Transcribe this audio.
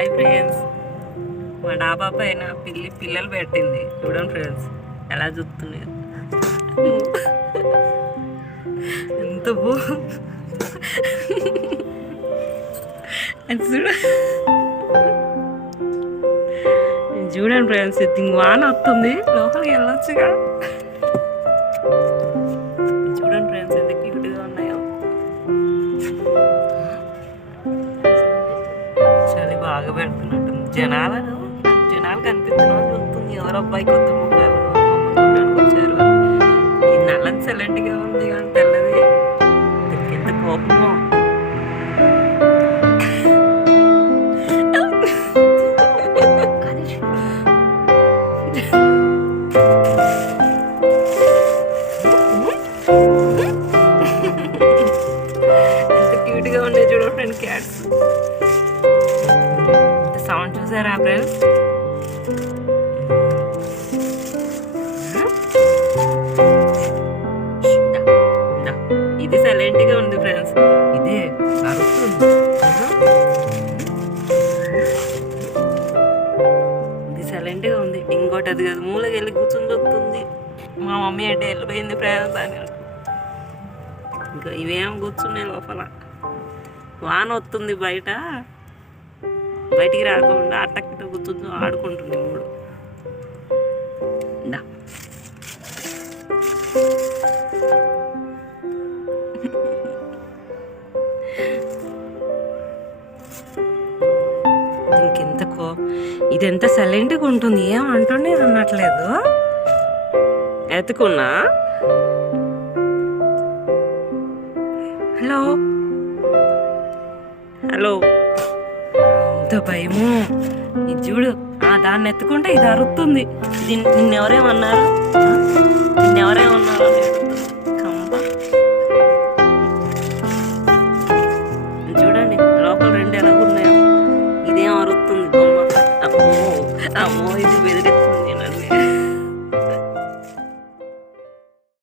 Hi friends, మా డాబా పైన పిల్లలు పెట్టింది. చూడండి ఫ్రెండ్స్ ఎలా చూస్తున్నాయి. ఎంత చూడండి ఫ్రెండ్స్, దీనికి వాన వస్తుంది, లోపలికి వెళ్ళొచ్చుగా. చూడండి ఫ్రెండ్స్ ఎంత క్యూట్గా ఉన్నాయో. చలి బాగా పెడుతున్నట్టుంది. జనాలు కనిపిస్తున్నా చూస్తుంది. ఎవరు అబ్బాయి కొత్త ముఖాలు వచ్చారు. ఈ నల్లని సెలెంట్గా ఉంది కానీ తెల్లది. ఎంత కోపమో. ఎంత క్యూట్గా ఉండే చూడండి ఫ్రెండ్ క్యాట్స్. సౌండ్ చూసారా ఫ్రెండ్స్? ఇది సైలెంట్గా ఉంది ఫ్రెండ్స్. ఇదే అరుస్తుంది. ఇది సైలెంట్గా ఉంది. ఇంకోటి అది కదా మూలకి వెళ్ళి కూర్చుని దొక్కుతుంది. మా మమ్మీ అంటే వెళ్ళిపోయింది ఫ్రెండ్స్ అని. ఇంకా ఇవేం కూర్చున్నాయి లోపల. వాన వస్తుంది, బయటికి రాకుండా అట్టకిட்ட కూర్చుంటూ ఆడుకుంటుంది మూడు. ఇంకెంతకో ఇదెంత సైలెంట్గా ఉంటుంది. ఏమంటుండే అన్నట్లేదు. ఎత్తుకున్నా. Hello hello. అంత భయము. ఇది చూడు, దాన్ని ఎత్తుకుంటే ఇది అరుస్తుంది. నిన్నెవరేమన్నారు కంబ. చూడండి లోపల రెండు ఎలాగున్నాయో. ఇదేం అరుస్తుంది బొమ్మ. అమ్మో ఇది బెదిరి